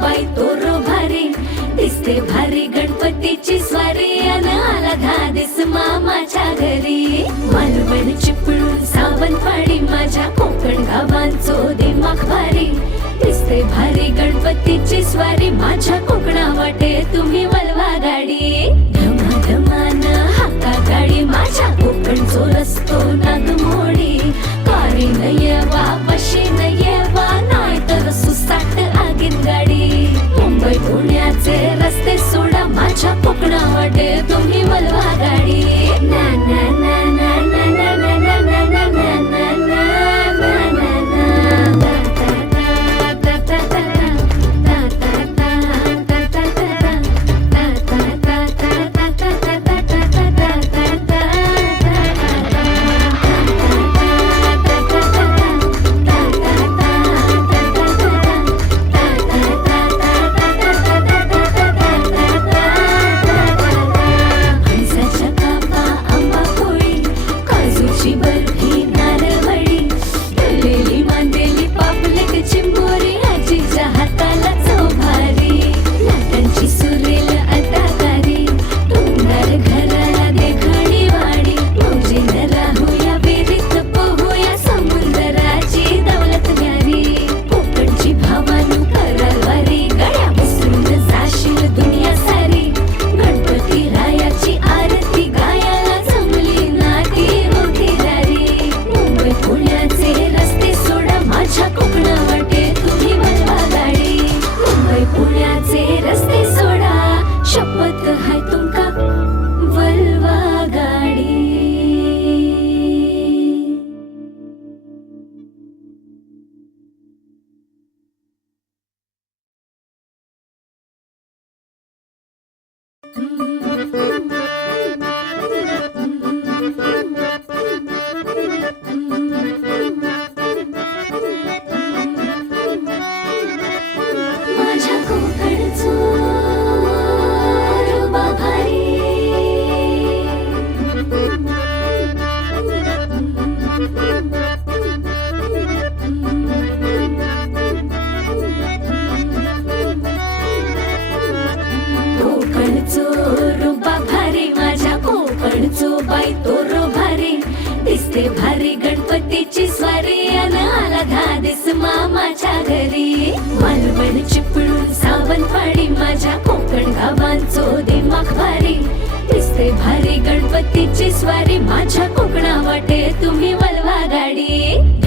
बाई तोरो भारी दिसते भारी गणपतीची स्वारी अन आला धादिस मामाच्या घरी मालवण चिपळूण सावंतवाडी माझ्या कोकण गावांचो दिमाग भारी दिसते भारी गणपतीची स्वारी माझ्या कोकणा वाटे तुम्ही वलवा गाडी धमाधमान हाका गाडी माझ्या कोकणचो रस्तो नागमोडी कारी नयवा वशी नयवा नाही तर सुसाट आगीन गाडी मुंबई पुण्याचे रस्ते सोडा माझ्या कोकणा वाटे तुम्ही वलवा गाडी ना ना ना ना ना ना ना ना ना ना ना बाई तोरो भारी दिसते भारी गणपतीची स्वारी अन आला धादिस मामाच्या घरी मालवण चिपळूण सावंतवाडी माझ्या कोकण गावांचो दिमाग भारी दिसते भारी गणपतीची स्वारी माझ्या कोकणा वाटे तुम्ही वलवा गाडी